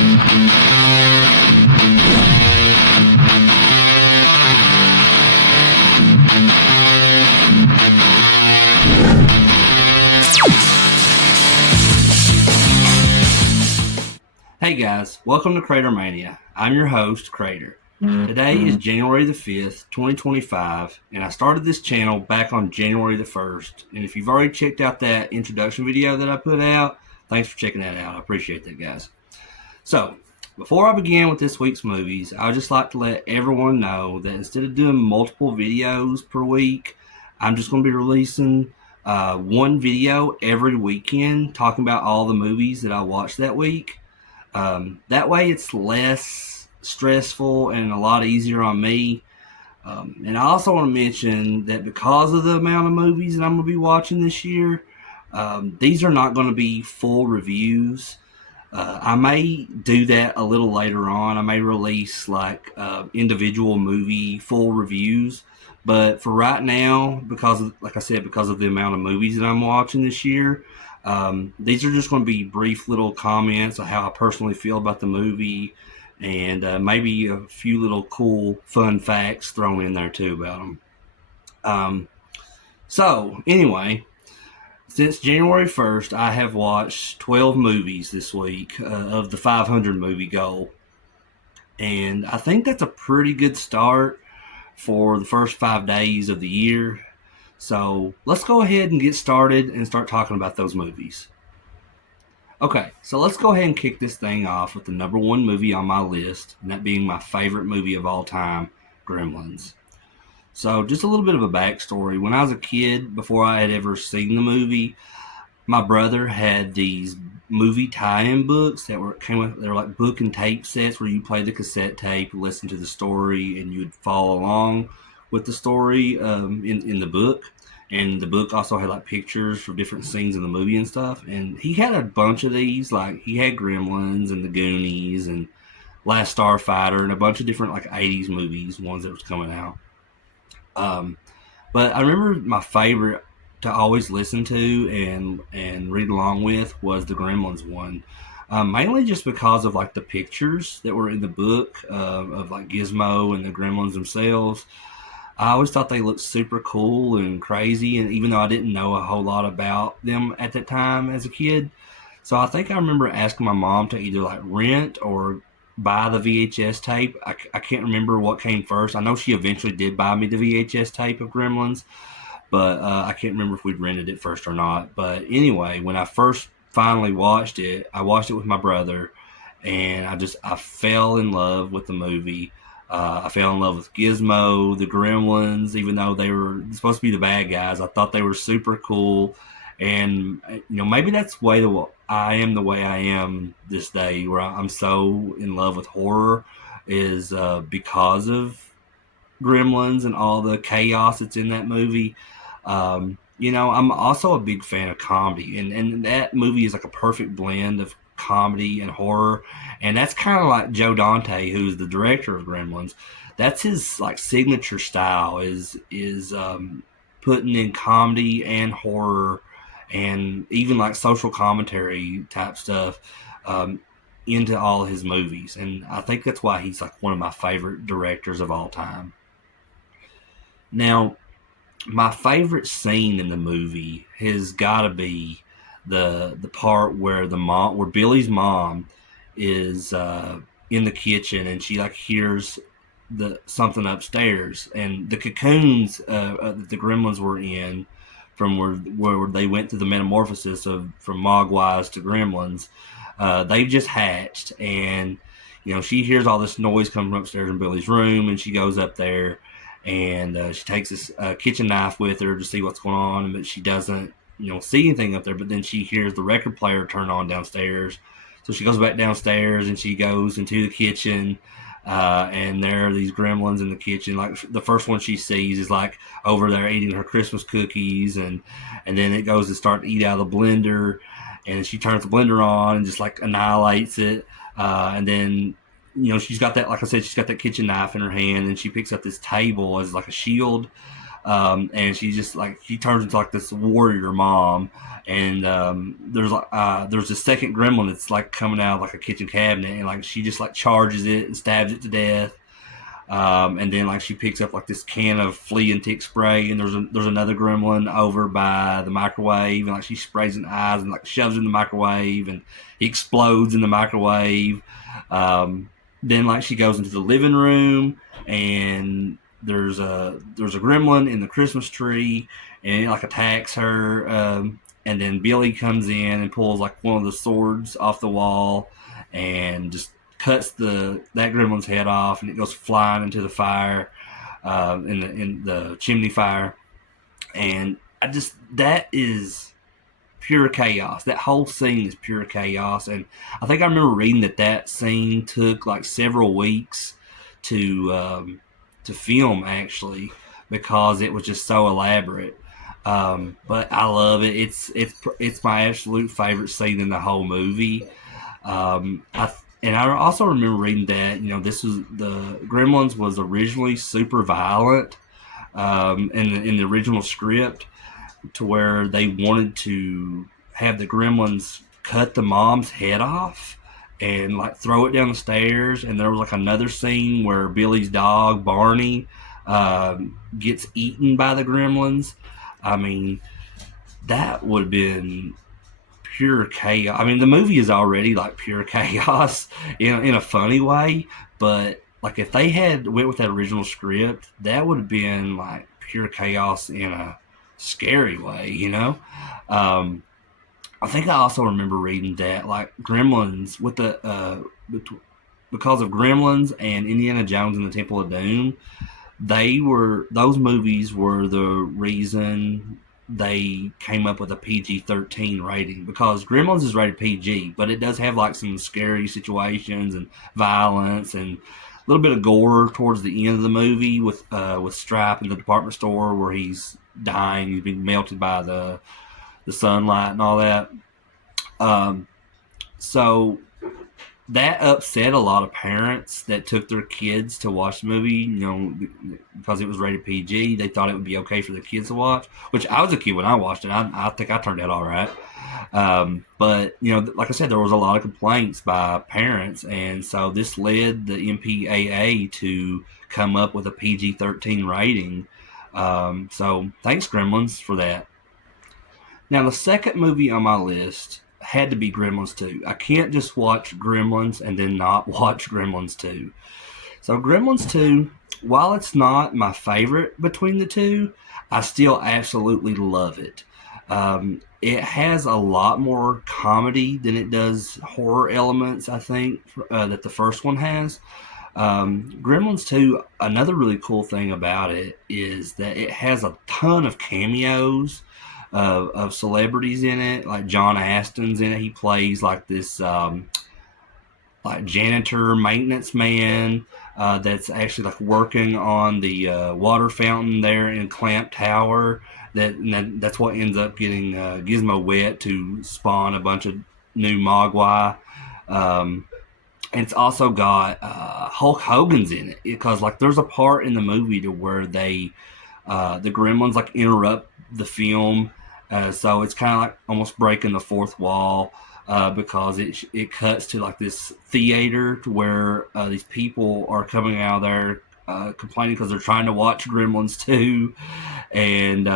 Hey guys, welcome to CraterMania. I'm your host, Crater. Today is January the 5th, 2025, and I started this channel back on January the 1st. And if you've already checked out that introduction video that I put out, thanks for checking that out. I appreciate that, guys. So, before I begin with this week's movies, I would just like to let everyone know that instead of doing multiple videos per week, I'm just going to be releasing one video every weekend talking about all the movies that I watched that week. That way it's less stressful and a lot easier on me. And I also want to mention that because of the amount of movies that I'm going to be watching this year, these are not going to be full reviews. I may do that a little later on. I may release like individual movie full reviews. But for right now, because of, like I said, because of the amount of movies that I'm watching this year, these are just going to be brief little comments on how I personally feel about the movie, and maybe a few little cool, fun facts thrown in there too about them. So, anyway, since January 1st, I have watched 12 movies this week of the 500 movie goal, and I think that's a pretty good start for the first 5 days of the year. So let's go ahead and get started and start talking about those movies. Okay, so let's go ahead and kick this thing off with the number one movie on my list, and that being my favorite movie of all time, Gremlins. So just a little bit of a backstory. When I was a kid, before I had ever seen the movie, my brother had these movie tie-in books that they were like book and tape sets where you play the cassette tape, listen to the story, and you would follow along with the story in the book. And the book also had like pictures for different scenes in the movie and stuff. And he had a bunch of these. Like he had Gremlins and the Goonies and Last Starfighter and a bunch of different like 80s movies, ones that was coming out. But I remember my favorite to always listen to and read along with was the Gremlins one. Mainly just because of like the pictures that were in the book of like Gizmo and the Gremlins themselves. I always thought they looked super cool and crazy, and even though I didn't know a whole lot about them at that time as a kid. So I think I remember asking my mom to either like rent or buy the VHS tape. I can't remember what came first. I know she eventually did buy me the VHS tape of Gremlins, but I can't remember if we'd rented it first or not. But anyway, when I first finally watched it, I watched it with my brother, and I fell in love with the movie. I fell in love with Gizmo, the Gremlins, even though they were supposed to be the bad guys. I thought they were super cool, and maybe that's I am the way I am this day, where I'm so in love with horror, is because of Gremlins and all the chaos that's in that movie. I'm also a big fan of comedy, and that movie is like a perfect blend of comedy and horror, and that's kind of like Joe Dante, who's the director of Gremlins. That's his like signature style is putting in comedy and horror and even like social commentary type stuff into all his movies, and I think that's why he's like one of my favorite directors of all time. Now, my favorite scene in the movie has got to be the part where Billy's mom is in the kitchen, and she like hears the something upstairs, and the cocoons that the Gremlins were in from where they went through the metamorphosis from Mogwais to Gremlins. They've just hatched, and she hears all this noise coming from upstairs in Billy's room, and she goes up there, and she takes this kitchen knife with her to see what's going on, but she doesn't see anything up there. But then she hears the record player turn on downstairs, so she goes back downstairs and she goes into the kitchen, and there are these Gremlins in the kitchen. Like the first one she sees is like over there eating her Christmas cookies, and then it goes to start to eat out of the blender, and she turns the blender on and just like annihilates it, and then she's got that, like I said, she's got that kitchen knife in her hand, and she picks up this table as like a shield. And she just like she turns into like this warrior mom. And there's a second gremlin that's like coming out of like a kitchen cabinet, and like she just like charges it and stabs it to death. And then like she picks up like this can of flea and tick spray, and there's another gremlin over by the microwave, and like she sprays in the eyes and like shoves it in the microwave, and he explodes in the microwave. Um, then like she goes into the living room, and there's a gremlin in the Christmas tree, and it like attacks her. And then Billy comes in and pulls like one of the swords off the wall, and just cuts the that gremlin's head off, and it goes flying into the fire, in the chimney fire. And I just that is pure chaos. That whole scene is pure chaos, and I think I remember reading that scene took like several weeks to to film actually, because it was just so elaborate. But I love it. It's my absolute favorite scene in the whole movie. And I also remember reading that this was the Gremlins was originally super violent, in the original script, to where they wanted to have the Gremlins cut the mom's head off and like throw it down the stairs. And there was like another scene where Billy's dog Barney gets eaten by the Gremlins. I mean, that would have been pure chaos. I mean, the movie is already like pure chaos in a funny way, but like if they had went with that original script, that would have been like pure chaos in a scary way. Um, I think I also remember reading that like Gremlins with the because of Gremlins and Indiana Jones and the Temple of Doom, those movies were the reason they came up with a PG-13 rating, because Gremlins is rated PG, but it does have like some scary situations and violence and a little bit of gore towards the end of the movie with Stripe in the department store where he's dying, he's being melted by the sunlight and all that. Um, so that upset a lot of parents that took their kids to watch the movie, because it was rated PG. They thought it would be okay for the kids to watch, which I was a kid when I watched it. I think I turned out all right. But, like I said, there was a lot of complaints by parents, and so this led the MPAA to come up with a PG-13 rating. So thanks, Gremlins, for that. Now, the second movie on my list had to be Gremlins 2. I can't just watch Gremlins and then not watch Gremlins 2. So, Gremlins 2, while it's not my favorite between the two, I still absolutely love it. It has a lot more comedy than it does horror elements, I think, that the first one has. Gremlins 2, another really cool thing about it is that it has a ton of cameos of celebrities in it. Like John Aston's in it. He plays like this like janitor maintenance man that's actually like working on the water fountain there in Clamp Tower. That's what ends up getting Gizmo wet to spawn a bunch of new Mogwai. And it's also got Hulk Hogan's in it, because like there's a part in the movie to where the Gremlins like interrupt the film, so it's kind of like almost breaking the fourth wall, because it cuts to like this theater to where these people are coming out of there complaining because they're trying to watch Gremlins 2. And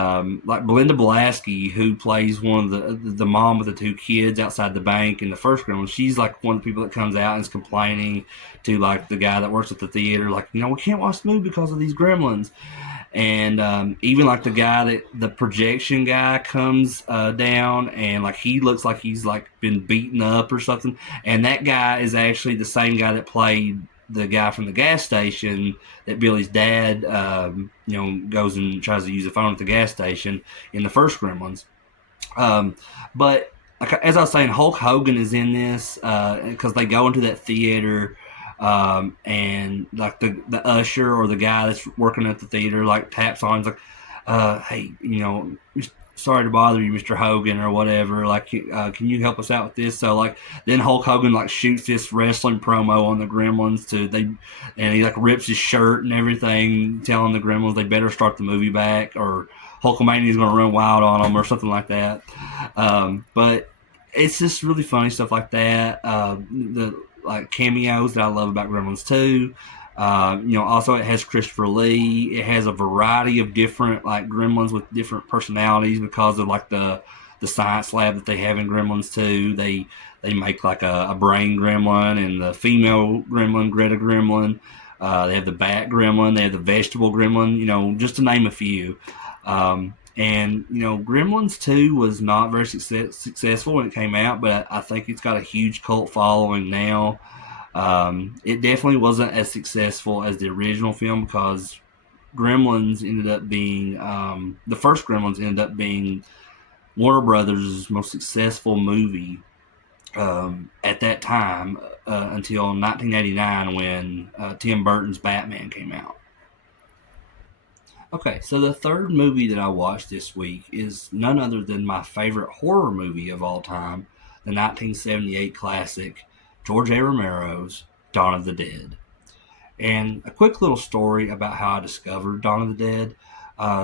like Belinda Blasky, who plays one of the mom of the two kids outside the bank in the first Gremlins, she's like one of the people that comes out and is complaining to like the guy that works at the theater, like, we can't watch the movie because of these Gremlins. And even like the projection guy comes down, and like he looks like he's like been beaten up or something, and that guy is actually the same guy that played the guy from the gas station that Billy's dad goes and tries to use the phone at the gas station in the first Gremlins. But as I was saying, Hulk Hogan is in this because they go into that theater, and like the usher or the guy that's working at the theater like taps on, he's like, hey, sorry to bother you, Mr. Hogan, or whatever. Like, can you help us out with this? So, like, then Hulk Hogan like shoots this wrestling promo on the Gremlins and he like rips his shirt and everything, telling the Gremlins they better start the movie back, or Hulkamania is going to run wild on them, or something like that. But it's just really funny stuff like that. The like cameos that I love about Gremlins 2. Also it has Christopher Lee. It has a variety of different like Gremlins with different personalities because of like the science lab that they have in Gremlins 2. They make like a brain gremlin and the female gremlin, Greta Gremlin. They have the bat gremlin. They have the vegetable gremlin. Just to name a few. And Gremlins 2 was not very successful when it came out, but I think it's got a huge cult following now. It definitely wasn't as successful as the original film because Gremlins ended up being the first Gremlins ended up being Warner Brothers' most successful movie at that time until 1989 when Tim Burton's Batman came out. Okay, so the third movie that I watched this week is none other than my favorite horror movie of all time, the 1978 classic George A. Romero's Dawn of the Dead. And a quick little story about how I discovered Dawn of the Dead.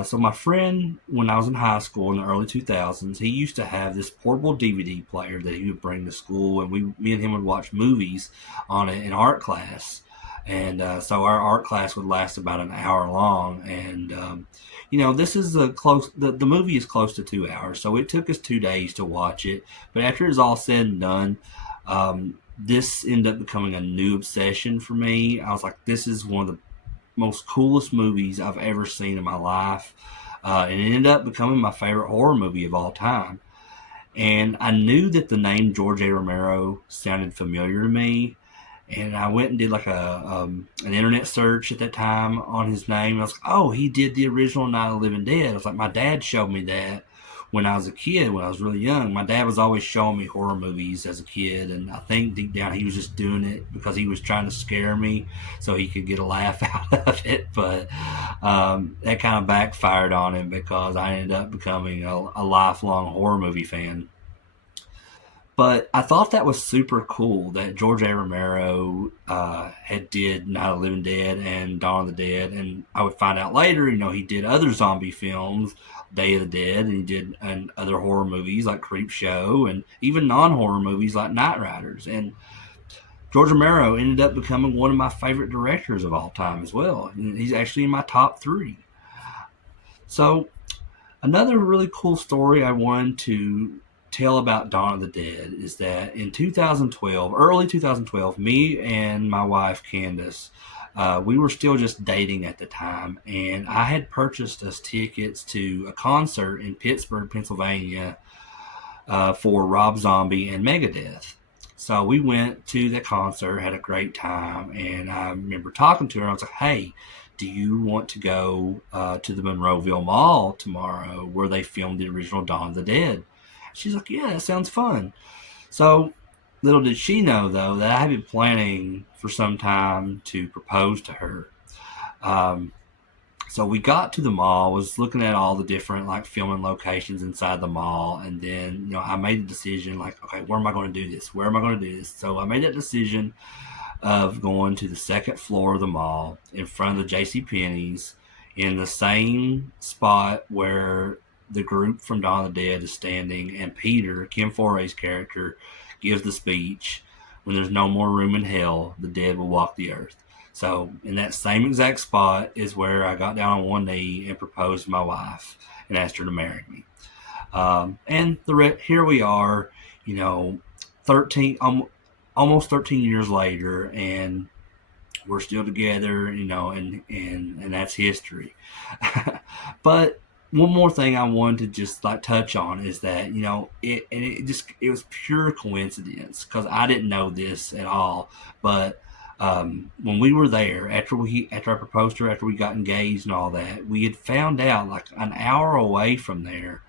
So my friend, when I was in high school in the early 2000s, he used to have this portable DVD player that he would bring to school, and me and him would watch movies on it in art class. And so our art class would last about an hour long. And this is a close. The movie is close to 2 hours, so it took us 2 days to watch it. But after it's all said and done, this ended up becoming a new obsession for me. I was like, this is one of the most coolest movies I've ever seen in my life. And it ended up becoming my favorite horror movie of all time. And I knew that the name George A. Romero sounded familiar to me. And I went and did like an internet search at that time on his name. I was like, oh, he did the original Night of the Living Dead. I was like, my dad showed me that when I was a kid, when I was really young. My dad was always showing me horror movies as a kid, and I think deep down he was just doing it because he was trying to scare me so he could get a laugh out of it. But that kind of backfired on him because I ended up becoming a lifelong horror movie fan. But I thought that was super cool that George A. Romero had did Night of the Living Dead and Dawn of the Dead, and I would find out later, he did other zombie films, Day of the Dead, and he did other horror movies like Creep Show, and even non-horror movies like Night Riders. And George Romero ended up becoming one of my favorite directors of all time as well. And he's actually in my top three. So another really cool story I wanted to tell about Dawn of the Dead is that in 2012, early 2012, me and my wife Candace, we were still just dating at the time, and I had purchased us tickets to a concert in Pittsburgh, Pennsylvania, for Rob Zombie and Megadeth. So we went to the concert, had a great time, and I remember talking to her. I was like, "Hey, do you want to go to the Monroeville Mall tomorrow, where they filmed the original Dawn of the Dead?" She's like, "Yeah, that sounds fun." So little did she know, though, that I had been planning for some time to propose to her. Um, so we got to the mall, was looking at all the different like filming locations inside the mall, and then I made the decision like, okay, where am I going to do this? Where am I going to do this? So I made that decision of going to the second floor of the mall in front of the J.C. Penney's in the same spot where the group from Dawn of the Dead is standing, and Peter, Kim Foray's character, gives the speech, "When there's no more room in hell, the dead will walk the earth." So, in that same exact spot is where I got down on one knee and proposed to my wife and asked her to marry me. And here we are, 13, almost 13 years later, and we're still together, and that's history. But one more thing I wanted to just like touch on is that it was pure coincidence because I didn't know this at all. But when we were there after I proposed to her, after we got engaged and all that, we had found out like an hour away from there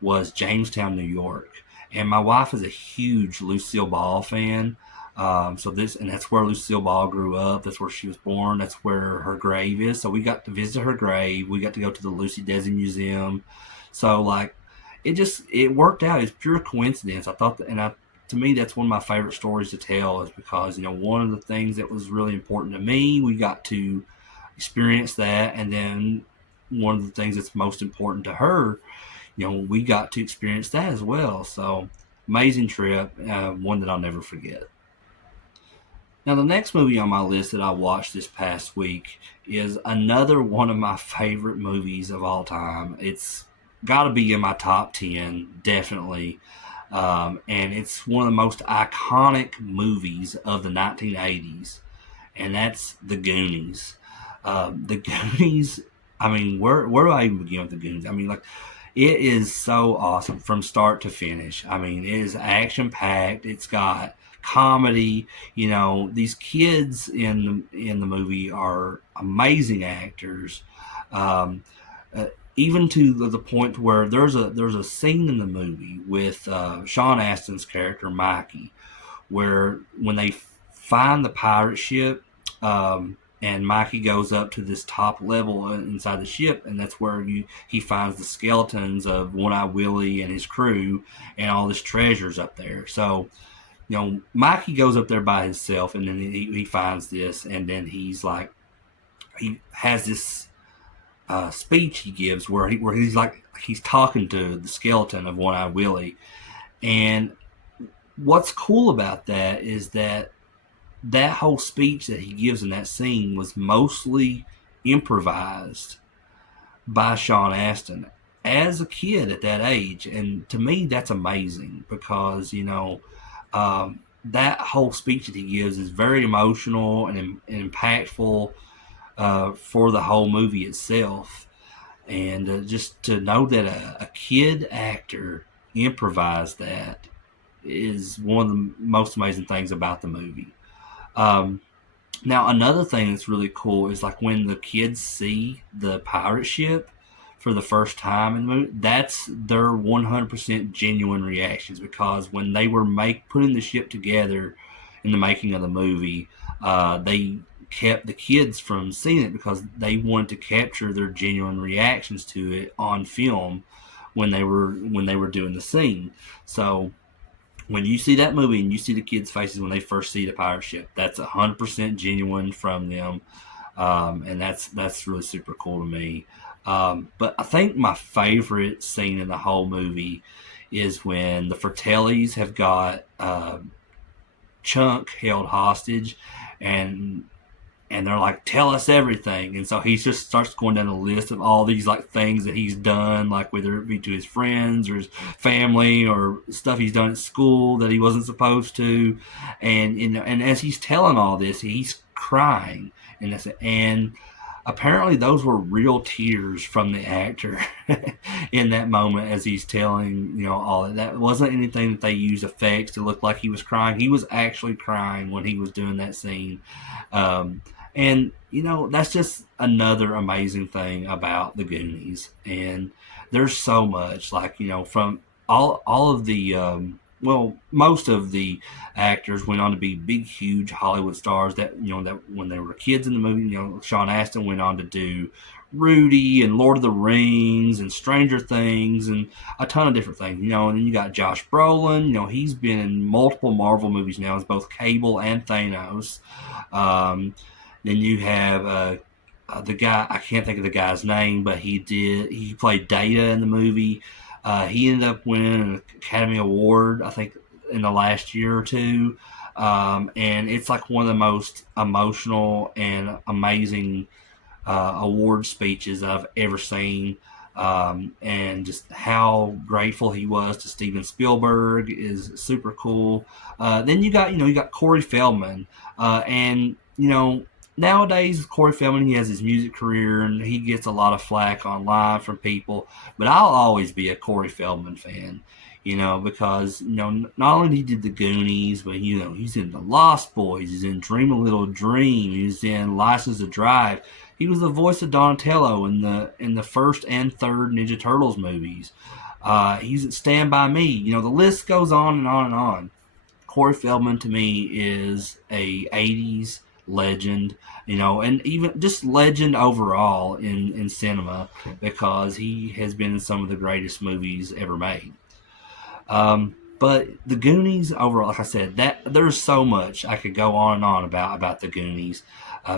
was Jamestown, New York, and my wife is a huge Lucille Ball fan. And that's where Lucille Ball grew up. That's where she was born. That's where her grave is. So we got to visit her grave. We got to go to the Lucy Desi Museum. So like it worked out. It's pure coincidence. I thought that, to me, that's one of my favorite stories to tell, is because one of the things that was really important to me, we got to experience that, and then one of the things that's most important to her, we got to experience that as well. So amazing trip, one that I'll never forget. Now, the next movie on my list that I watched this past week is another one of my favorite movies of all time. It's got to be in my top 10, definitely. And it's one of the most iconic movies of the 1980s, and that's The Goonies. The Goonies, I mean, where do I even begin with The Goonies? I mean, like, it is so awesome from start to finish. I mean, it is action packed. It's got comedy. These kids in the movie are amazing actors. Um, Even to the point where there's a scene in the movie with Sean Astin's character Mikey, where when they find the pirate ship, and Mikey goes up to this top level inside the ship, and that's where he finds the skeletons of One Eye Willie and his crew, and all this treasures up there. So, Mikey goes up there by himself, and then he finds this, and then he has this speech he gives where he's talking to the skeleton of One Eye Willie, and what's cool about that is that whole speech that he gives in that scene was mostly improvised by Sean Astin as a kid at that age. And to me, that's amazing because, that whole speech that he gives is very emotional and impactful for the whole movie itself. And just to know that a kid actor improvised that is one of the most amazing things about the movie. Um, Now, another thing that's really cool is like when the kids see the pirate ship for the first time in the movie, that's their 100% genuine reactions, because when they were putting the ship together in the making of the movie, they kept the kids from seeing it because they wanted to capture their genuine reactions to it on film when they were doing the scene. So when you see that movie and you see the kids' faces when they first see the pirate ship, that's 100% genuine from them, and that's really super cool to me. But I think my favorite scene in the whole movie is when the Fratellis have got Chunk held hostage, and they're like, tell us everything. And so he just starts going down a list of all these like things that he's done, like whether it be to his friends or his family or stuff he's done at school that he wasn't supposed to. And as he's telling all this, he's crying, and apparently those were real tears from the actor in that moment as he's telling all that. That wasn't anything that they used effects to look like he was crying. He was actually crying when he was doing that scene. And that's just another amazing thing about the Goonies. And there's so much, like, from all of the well, most of the actors went on to be big, huge Hollywood stars. That when they were kids in the movie, Sean Astin went on to do Rudy and Lord of the Rings and Stranger Things and a ton of different things. And then you got Josh Brolin. He's been in multiple Marvel movies now as both Cable and Thanos. Then you have the guy, I can't think of the guy's name, but he played Data in the movie. He ended up winning an Academy Award, I think, in the last year or two. And it's like one of the most emotional and amazing award speeches I've ever seen. And just how grateful he was to Steven Spielberg is super cool. Then you got Corey Feldman, and nowadays Corey Feldman, he has his music career and he gets a lot of flack online from people, but I'll always be a Corey Feldman fan. Because not only he did the Goonies, but he's in the Lost Boys, he's in Dream a Little Dream, he's in License to Drive. He was the voice of Donatello in the first and third Ninja Turtles movies. He's at Stand By Me. The list goes on and on and on. Corey Feldman to me is a '80s legend, and even just legend overall in cinema, because he has been in some of the greatest movies ever made. But the Goonies overall, like I said, that there's so much I could go on and on about the Goonies,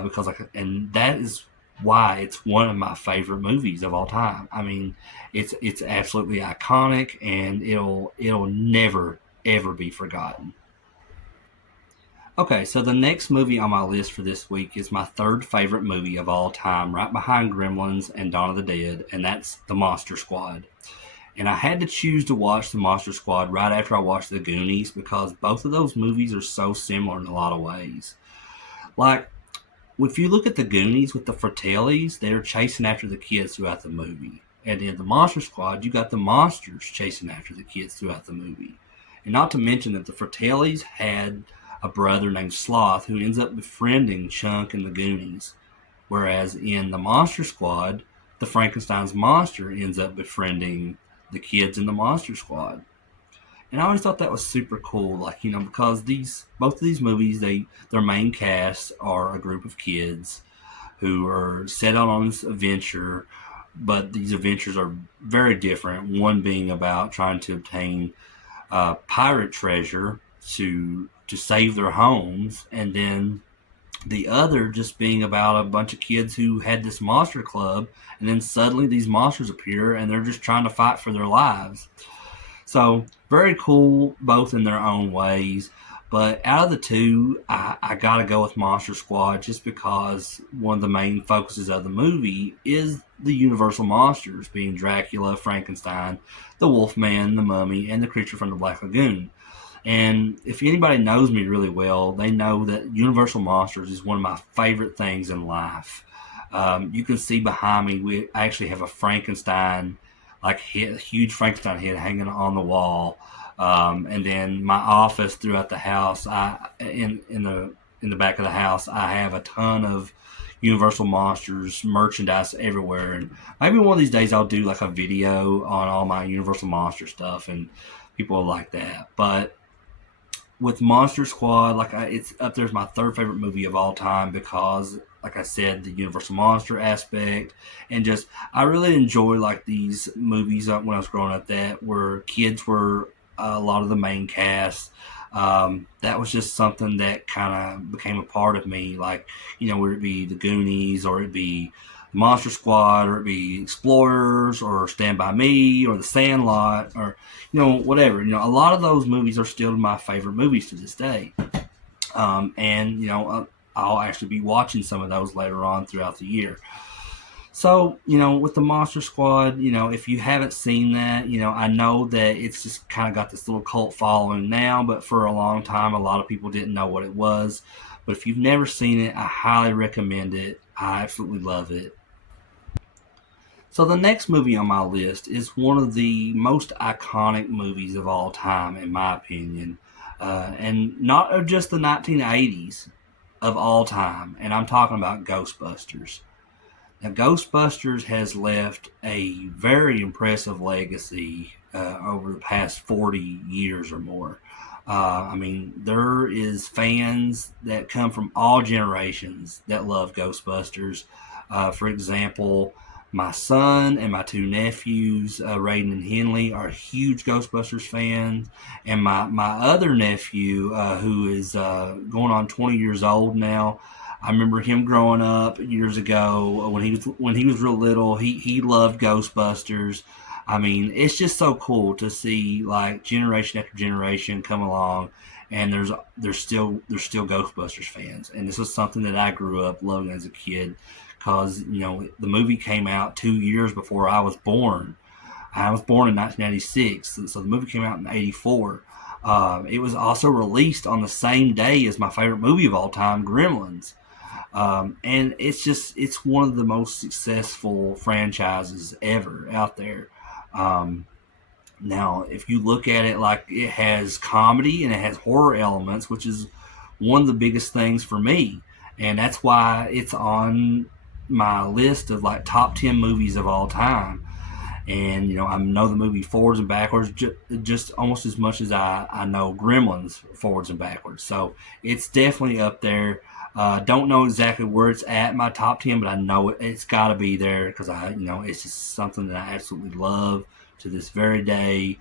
because and that is why it's one of my favorite movies of all time. I mean, it's absolutely iconic, and it'll never ever be forgotten. Okay, so the next movie on my list for this week is my third favorite movie of all time, right behind Gremlins and Dawn of the Dead, and that's The Monster Squad. And I had to choose to watch The Monster Squad right after I watched The Goonies, because both of those movies are so similar in a lot of ways. Like, if you look at The Goonies with the Fratellis, they're chasing after the kids throughout the movie. And in The Monster Squad, you got the monsters chasing after the kids throughout the movie. And not to mention that the Fratellis had a brother named Sloth who ends up befriending Chunk and the Goonies. Whereas in The Monster Squad, the Frankenstein's monster ends up befriending the kids in the Monster Squad. And I always thought that was super cool, like, because these both of these movies, their main cast are a group of kids who are set out on this adventure, but these adventures are very different. One being about trying to obtain pirate treasure to save their homes, and then the other just being about a bunch of kids who had this monster club, and then suddenly these monsters appear and they're just trying to fight for their lives. So very cool, both in their own ways. But out of the two, I gotta go with Monster Squad, just because one of the main focuses of the movie is the Universal monsters, being Dracula, Frankenstein, the Wolfman, the Mummy, and the creature from the Black Lagoon. And if anybody knows me really well, they know that Universal Monsters is one of my favorite things in life. You can see behind me, we actually have a Frankenstein, like a huge Frankenstein head hanging on the wall. And then my office throughout the house, in the back of the house, I have a ton of Universal Monsters merchandise everywhere. And maybe one of these days I'll do like a video on all my Universal Monster stuff, and people will like that. But with Monster Squad, it's up there as my third favorite movie of all time, because, like I said, the Universal Monster aspect, and just I really enjoy like these movies when I was growing up that where kids were a lot of the main cast. That was just something that kind of became a part of me. Like, whether it be the Goonies, or it be Monster Squad, or it be Explorers, or Stand By Me, or The Sandlot, or whatever. A lot of those movies are still my favorite movies to this day. And I'll actually be watching some of those later on throughout the year. So, with the Monster Squad, if you haven't seen that, I know that it's just kind of got this little cult following now, but for a long time, a lot of people didn't know what it was. But if you've never seen it, I highly recommend it. I absolutely love it. So the next movie on my list is one of the most iconic movies of all time, in my opinion, and not of just the 1980s, of all time. And I'm talking about Ghostbusters. Now, Ghostbusters has left a very impressive legacy over the past 40 years or more. I mean, there is fans that come from all generations that love Ghostbusters. For example, my son and my two nephews, Raiden and Henley, are huge Ghostbusters fans. And my other nephew, who is going on 20 years old now, I remember him growing up years ago when he was real little. He loved Ghostbusters. I mean, it's just so cool to see like generation after generation come along, and there's still Ghostbusters fans. And this is something that I grew up loving as a kid, because the movie came out 2 years before I was born. I was born in 1996, so the movie came out in '84. It was also released on the same day as my favorite movie of all time, Gremlins. And it's one of the most successful franchises ever out there. Um, Now, if you look at it, like, it has comedy and it has horror elements, which is one of the biggest things for me. And that's why it's on my list of like top 10 movies of all time. And I know the movie forwards and backwards just almost as much as I know Gremlins forwards and backwards. So it's definitely up there. Don't know exactly where it's at in my top 10, but I know it's got to be there because it's just something that I absolutely love to this very day.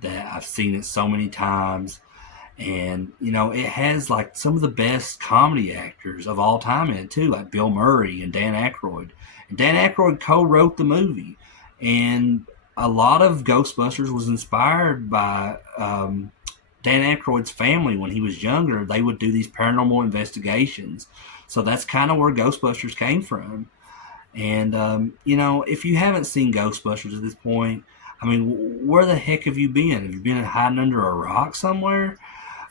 That I've seen it so many times, and it has like some of the best comedy actors of all time in it too, like Bill Murray and Dan Aykroyd. And Dan Aykroyd co-wrote the movie, and a lot of Ghostbusters was inspired by Dan Aykroyd's family. When he was younger, they would do these paranormal investigations, so that's kind of where Ghostbusters came from. And if you haven't seen Ghostbusters at this point, I mean, where the heck have you been? Have you been hiding under a rock somewhere?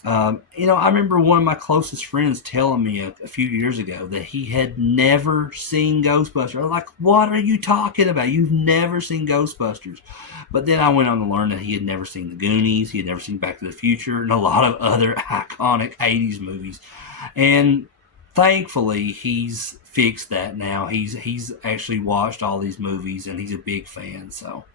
I remember one of my closest friends telling me a few years ago that he had never seen Ghostbusters. I was like, what are you talking about? You've never seen Ghostbusters. But then I went on to learn that he had never seen the Goonies, he had never seen Back to the Future, and a lot of other iconic 80s movies. And thankfully, he's fixed that now. He's actually watched all these movies, and he's a big fan. So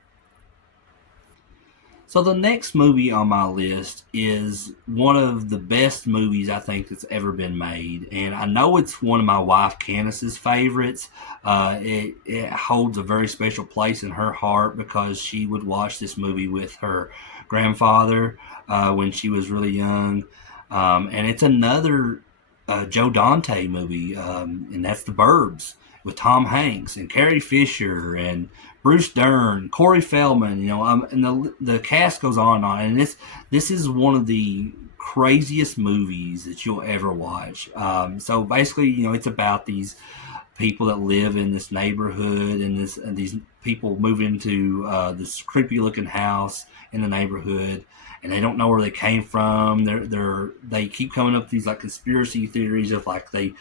the next movie on my list is one of the best movies I think that's ever been made, and I know it's one of my wife Candace's favorites. It holds a very special place in her heart because she would watch this movie with her grandfather when she was really young, and it's another Joe Dante movie, and that's The Burbs with Tom Hanks and Carrie Fisher and Bruce Dern, Corey Feldman. And the cast goes on and on. And this is one of the craziest movies that you'll ever watch. So basically, it's about these people that live in this neighborhood, and these people move into this creepy looking house in the neighborhood, and they don't know where they came from. They keep coming up with these like conspiracy theories of like they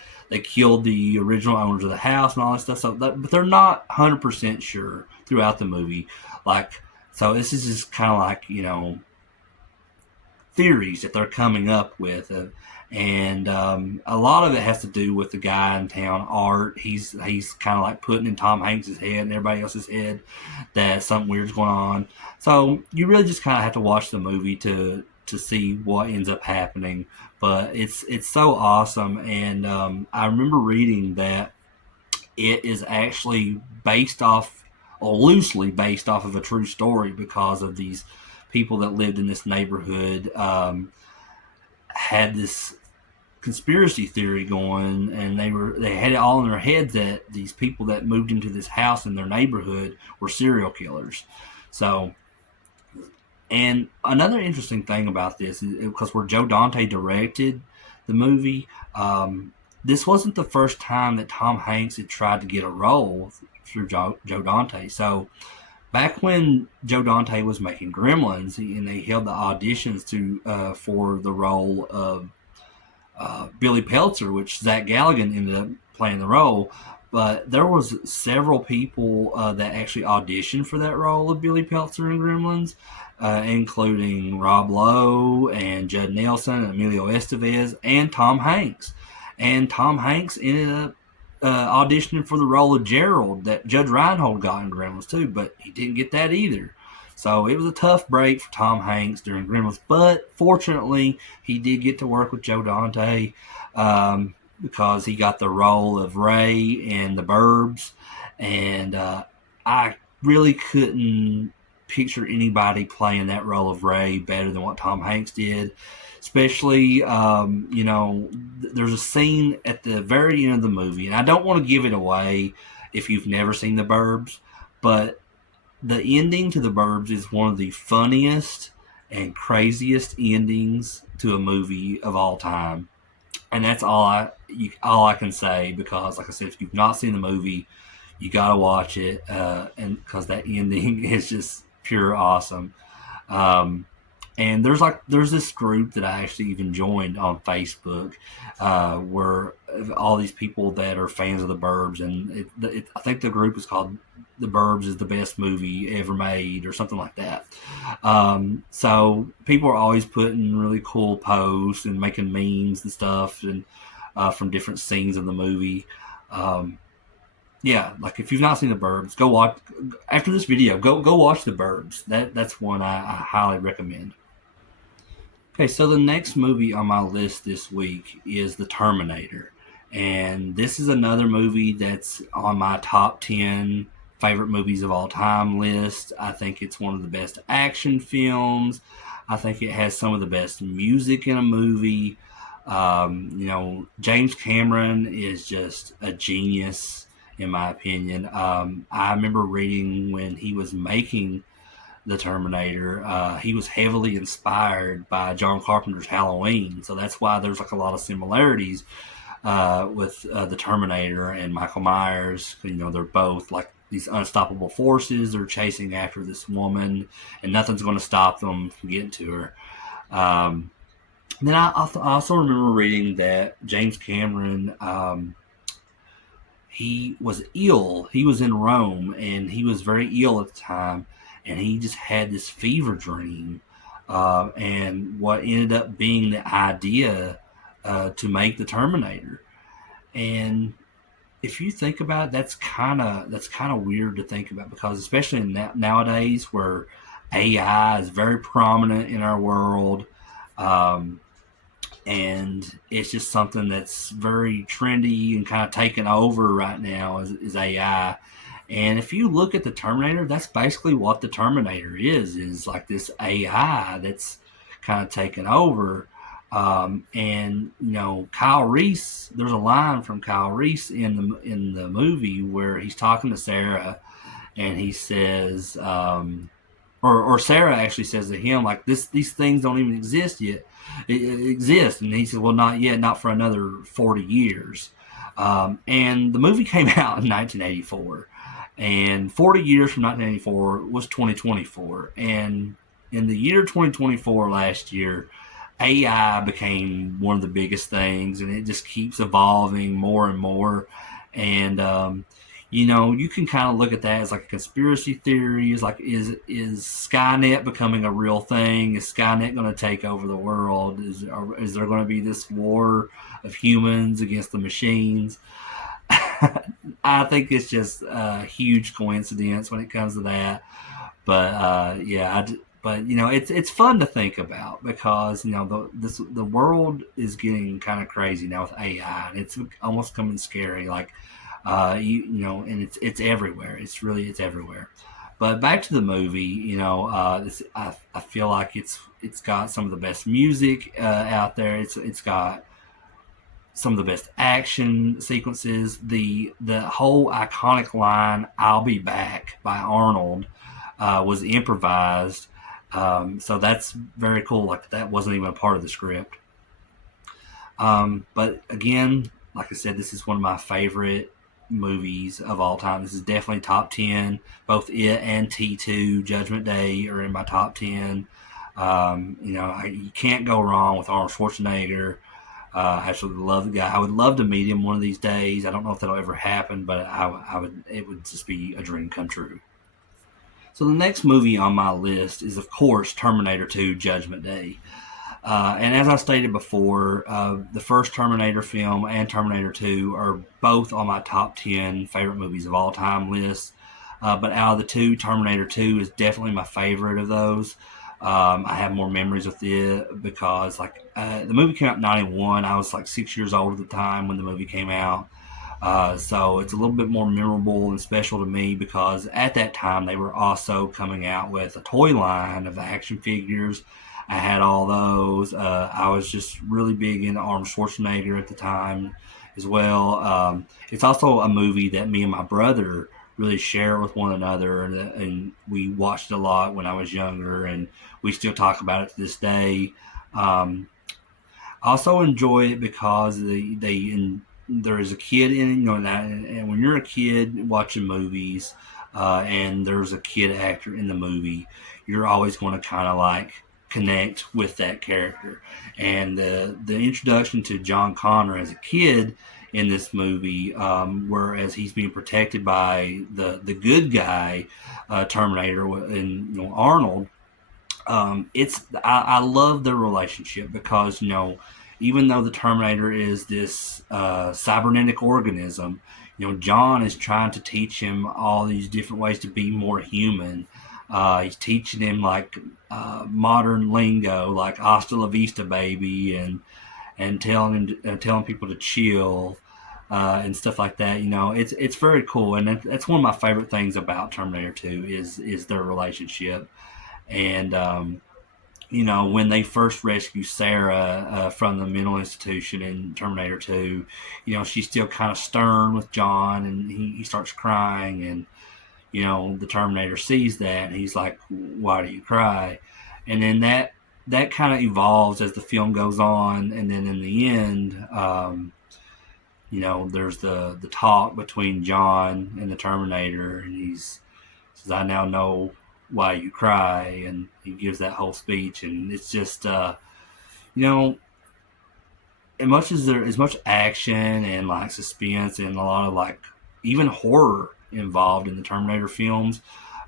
killed the original owners of the house and all that stuff. But they're not 100% sure throughout the movie. So this is just kind of like theories that they're coming up with. And a lot of it has to do with the guy in town, Art. He's kind of like putting in Tom Hanks' head and everybody else's head that something weird's going on. So you really just kind of have to watch the movie to see what ends up happening. But it's so awesome, and I remember reading that it is actually based off, or loosely based off of a true story, because of these people that lived in this neighborhood had this conspiracy theory going, and they had it all in their heads that these people that moved into this house in their neighborhood were serial killers. So, and another interesting thing about this is because where Joe Dante directed the movie, this wasn't the first time that Tom Hanks had tried to get a role through Joe Dante. So back when Joe Dante was making Gremlins, and they held the auditions for the role of Billy Peltzer, which Zach Galligan ended up playing the role. But there was several people that actually auditioned for that role of Billy Peltzer in Gremlins, including Rob Lowe and Judd Nelson, and Emilio Estevez, and Tom Hanks. And Tom Hanks ended up auditioning for the role of Gerald that Judge Reinhold got in Gremlins too, but he didn't get that either. So it was a tough break for Tom Hanks during Gremlins, but fortunately he did get to work with Joe Dante because he got the role of Ray in The Burbs, and I really couldn't picture anybody playing that role of Ray better than what Tom Hanks did. Especially, there's a scene at the very end of the movie, and I don't want to give it away if you've never seen The Burbs, but the ending to The Burbs is one of the funniest and craziest endings to a movie of all time. And that's all I can say, because, like I said, if you've not seen the movie, you gotta watch it, and because that ending is just pure awesome. Um, and there's this group that I actually even joined on Facebook, where all these people that are fans of The Burbs, and I think the group is called The Burbs is the best movie ever made, or something like that. So people are always putting really cool posts and making memes and stuff, and from different scenes of the movie. Um, Yeah, like if you've not seen The Burbs, go watch after this video. Go watch The Burbs. That's one I highly recommend. Okay, so the next movie on my list this week is The Terminator. And this is another movie that's on my top 10 favorite movies of all time list. I think it's one of the best action films. I think it has some of the best music in a movie. James Cameron is just a genius, in my opinion. I remember reading when he was making the Terminator, he was heavily inspired by John Carpenter's Halloween, so that's why there's like a lot of similarities with the Terminator and Michael Myers. They're both like these unstoppable forces. They're chasing after this woman, and nothing's going to stop them from getting to her. Then I also remember reading that James Cameron he was ill. He was in Rome and he was very ill at the time, and he just had this fever dream. And what ended up being the idea to make the Terminator. And if you think about it, that's kind of weird to think about, because especially nowadays where AI is very prominent in our world. Um, and it's just something that's very trendy and kind of taken over right now is AI. And if you look at the Terminator, that's basically what the Terminator is like this AI that's kind of taken over. And Kyle Reese, there's a line from Kyle Reese in the movie where he's talking to Sarah, and he says, or Sarah actually says to him, like, these things don't even exist yet. It exists, and he says, well, not yet, not for another 40 years. And the movie came out in 1984, and 40 years from 1984 was 2024. And in the year 2024 last year, AI became one of the biggest things, and it just keeps evolving more and more. And you can kind of look at that as like a conspiracy theory. Is like, is Skynet becoming a real thing? Is Skynet going to take over the world? Is there going to be this war of humans against the machines? I think it's just a huge coincidence when it comes to that. But yeah, but it's fun to think about, because the world is getting kind of crazy now with AI, and it's almost coming scary. Like and it's everywhere. It's everywhere. But back to the movie, I feel like it's got some of the best music out there. It's got some of the best action sequences. The whole iconic line "I'll be back" by Arnold was improvised, so that's very cool. Like, that wasn't even a part of the script. But again, like I said, this is one of my favorite movies of all time. This is definitely top 10. Both it and T2 Judgment Day are in my top 10. You can't go wrong with Arnold Schwarzenegger. I absolutely love the guy. I would love to meet him one of these days. I don't know if that'll ever happen, but I would. It would just be a dream come true. So the next movie on my list is, of course, Terminator 2 Judgment Day. And as I stated before, the first Terminator film and Terminator 2 are both on my top 10 favorite movies of all time list. But out of the two, Terminator 2 is definitely my favorite of those. I have more memories with it because, like, the movie came out in 91. I was like 6 years old at the time when the movie came out. So it's a little bit more memorable and special to me because at that time they were also coming out with a toy line of action figures. I had all those. I was just really big into Arnold Schwarzenegger at the time as well. It's also a movie that me and my brother really share with one another, and we watched it a lot when I was younger, and we still talk about it to this day. Um, I also enjoy it because there is a kid in it, that, and when you're a kid watching movies, and there's a kid actor in the movie, you're always going to kind of like connect with that character. And the introduction to John Connor as a kid in this movie, whereas he's being protected by the good guy Terminator and Arnold. I love their relationship because even though the Terminator is this cybernetic organism, John is trying to teach him all these different ways to be more human. He's teaching him like modern lingo, like "hasta la vista, baby," and telling people to chill and stuff like that. It's very cool, and that's one of my favorite things about Terminator 2 is their relationship. And when they first rescue Sarah from the mental institution in Terminator 2, she's still kind of stern with John, and he starts crying, and the Terminator sees that, and he's like, "Why do you cry?" And then that kind of evolves as the film goes on, and then in the end, there's the talk between John and the Terminator, and he says, "I now know why you cry," and he gives that whole speech, and it's just you know as much action and like suspense and a lot of like even horror involved in the Terminator films,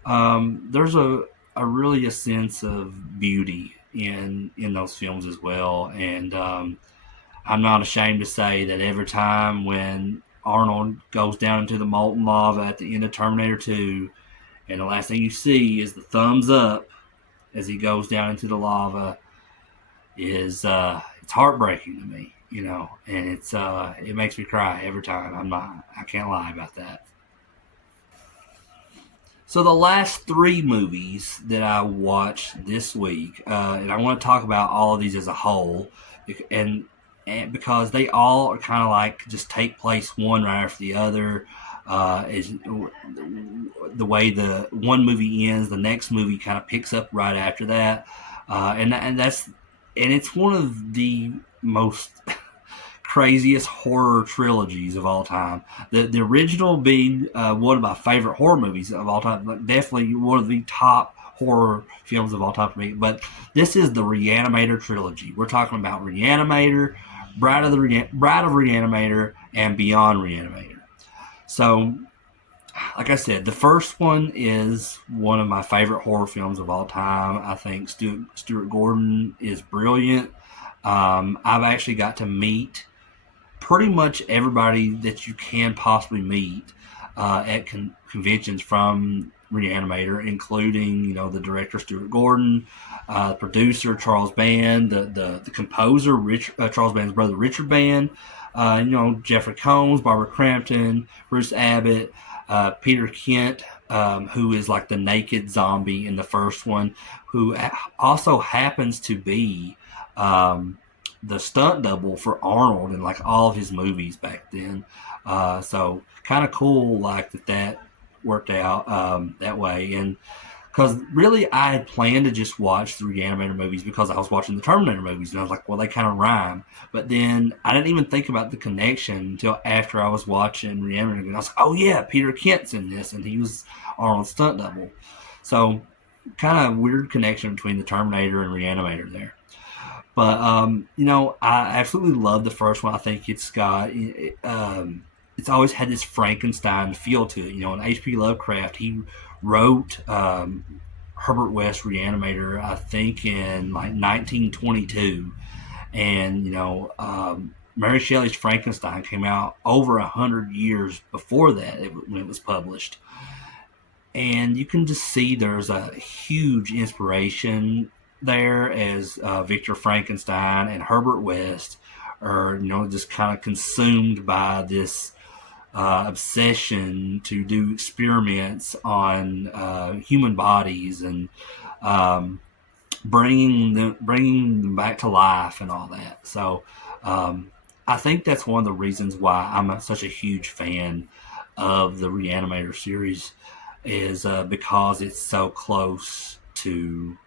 there's a really a sense of beauty in those films as well. And I'm not ashamed to say that every time when Arnold goes down into the molten lava at the end of Terminator 2, and the last thing you see is the thumbs up as he goes down into the lava, is it's heartbreaking to me, and it makes me cry every time. I can't lie about that. So the last three movies that I watched this week, and I want to talk about all of these as a whole, and because they all are kind of like just take place one right after the other. Is the way the one movie ends, the next movie kind of picks up right after that, and it's one of the most craziest horror trilogies of all time. The original being one of my favorite horror movies of all time, like definitely one of the top horror films of all time for me. But this is the Reanimator trilogy. We're talking about Reanimator, Bride of Reanimator, and Beyond Reanimator. So, like I said, the first one is one of my favorite horror films of all time. I think Stuart Gordon is brilliant. I've actually got to meet pretty much everybody that you can possibly meet at conventions from Reanimator, including the director Stuart Gordon, producer Charles Band, the composer Charles Band's brother Richard Band, Jeffrey Combs, Barbara Crampton, Bruce Abbott, Peter Kent, who is like the naked zombie in the first one, who also happens to be the stunt double for Arnold in like all of his movies back then. So kind of cool, like that worked out that way. And because really I had planned to just watch the Reanimator movies because I was watching the Terminator movies, and I was like, well, they kind of rhyme. But then I didn't even think about the connection until after I was watching Reanimator, and I was like, oh yeah, Peter Kent's in this, and he was Arnold's stunt double. So kind of weird connection between the Terminator and Reanimator there. But I absolutely love the first one. I think it's always had this Frankenstein feel to it. And H.P. Lovecraft, he wrote Herbert West Reanimator, I think in like 1922, and Mary Shelley's Frankenstein came out over 100 years before that when it was published. And you can just see there's a huge inspiration there as Victor Frankenstein and Herbert West are, just kind of consumed by this obsession to do experiments on human bodies and bringing them back to life and all that. So I think that's one of the reasons why I'm such a huge fan of the Reanimator series, is because it's so close to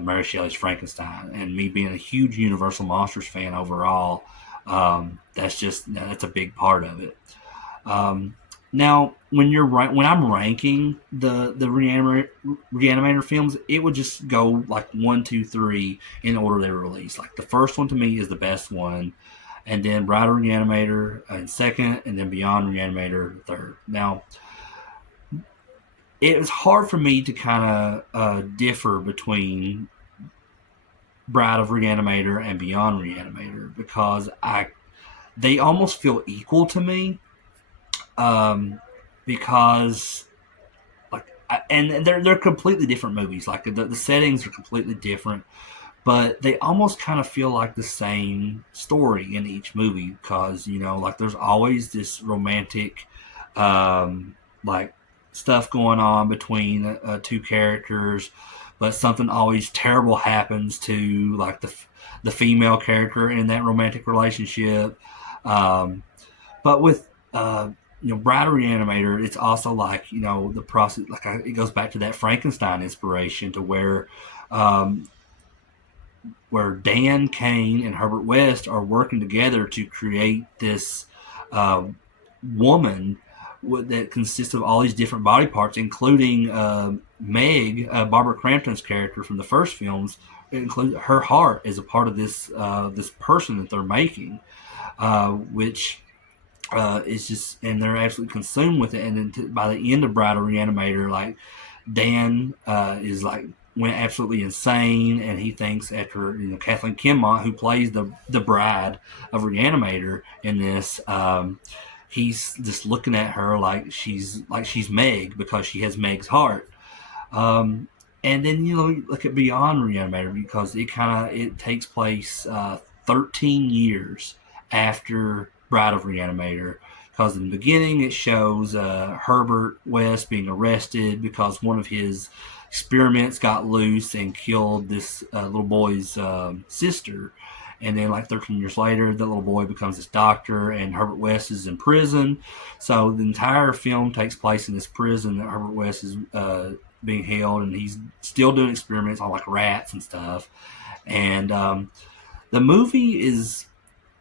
Mary Shelley's Frankenstein, and me being a huge Universal Monsters fan overall, that's a big part of it. Now, when I'm ranking the Reanimator films, it would just go like 1, 2, 3 in order they were released. Like the first one to me is the best one, and then Bride of Reanimator in second, and then Beyond Reanimator third. Now, it was hard for me to kind of differ between Bride of Reanimator and Beyond Reanimator because they almost feel equal to me. um, because and they're completely different movies. Like the settings are completely different, but they almost kind of feel like the same story in each movie because like there's always this romantic like stuff going on between two characters, but something always terrible happens to like the female character in that romantic relationship. But with Bride Reanimator, it's also like the process. Like it goes back to that Frankenstein inspiration to um, where Dan Kane and Herbert West are working together to create this uh, woman that consists of all these different body parts, including Meg, Barbara Crampton's character from the first films. Include her heart as a part of this person that they're making, which it's just, and they're absolutely consumed with it. And then by the end of Bride of Reanimator, like Dan is like went absolutely insane, and he thinks after Kathleen Kinmont, who plays the bride of Reanimator in this, he's just looking at her like she's Meg because she has Meg's heart. Um, and then look at Beyond Reanimator because it takes place 13 years after Bride of Reanimator. Because in the beginning it shows Herbert West being arrested because one of his experiments got loose and killed this little boy's sister. And then, like 13 years later, the little boy becomes this doctor, and Herbert West is in prison. So the entire film takes place in this prison that Herbert West is being held, and he's still doing experiments on like rats and stuff. And the movie is,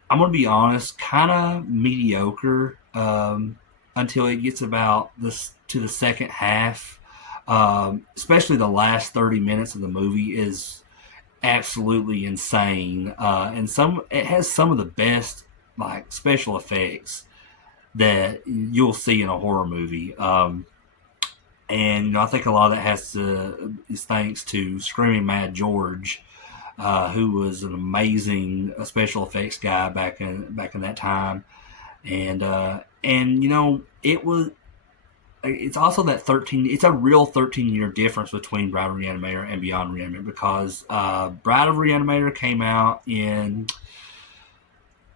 I'm gonna be honest, kind of mediocre until it gets about this to the second half. Especially the last 30 minutes of the movie is absolutely insane, and it has some of the best like special effects that you'll see in a horror movie. And I think a lot of that is thanks to Screaming Mad George, who was an amazing special effects guy back in that time. And it was. It's also that 13. It's a real 13-year difference between Bride of Reanimator and Beyond Reanimator because Bride of Reanimator came out in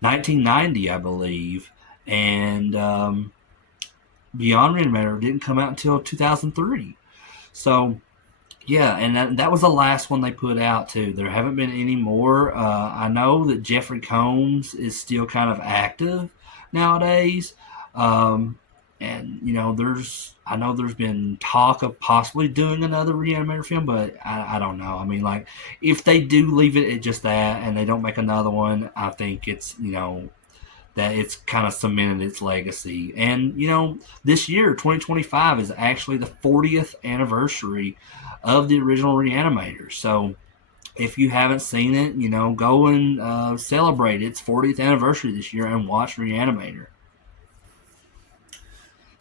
1990, I believe, and Beyond Reanimator didn't come out until 2003. So yeah, and that was the last one they put out too. There haven't been any more. I know that Jeffrey Combs is still kind of active nowadays. Um, and I know there's been talk of possibly doing another Reanimator film, but I don't know. I mean, like if they do leave it at just that and they don't make another one, I think it's that it's kind of cemented its legacy. And this year, 2025, is actually the 40th anniversary of the original Reanimator. So if you haven't seen it, go and celebrate its 40th anniversary this year and watch Reanimator.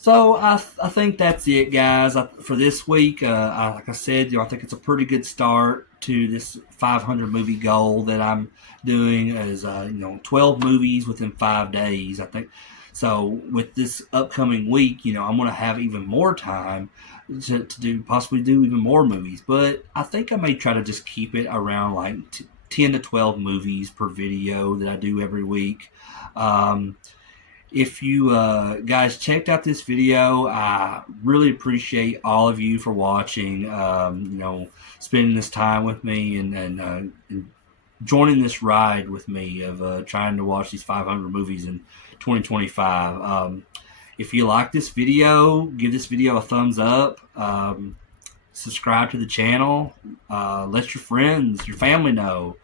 So I think that's it, guys, for this week. Like I said, I think it's a pretty good start to this 500 movie goal that I'm doing. Is 12 movies within 5 days. I think so. With this upcoming week, I'm going to have even more time to possibly do even more movies. But I think I may try to just keep it around like 10 to 12 movies per video that I do every week. If you guys checked out this video, I really appreciate all of you for watching. Spending this time with me and joining this ride with me of trying to watch these 500 movies in 2025. If you like this video, give this video a thumbs up. Subscribe to the channel. Let your friends, your family know.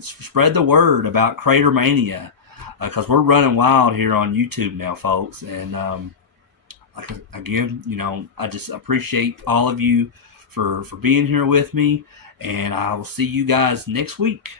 Spread the word about CraterMania. Because we're running wild here on YouTube now, folks. And again, I just appreciate all of you for being here with me. And I will see you guys next week.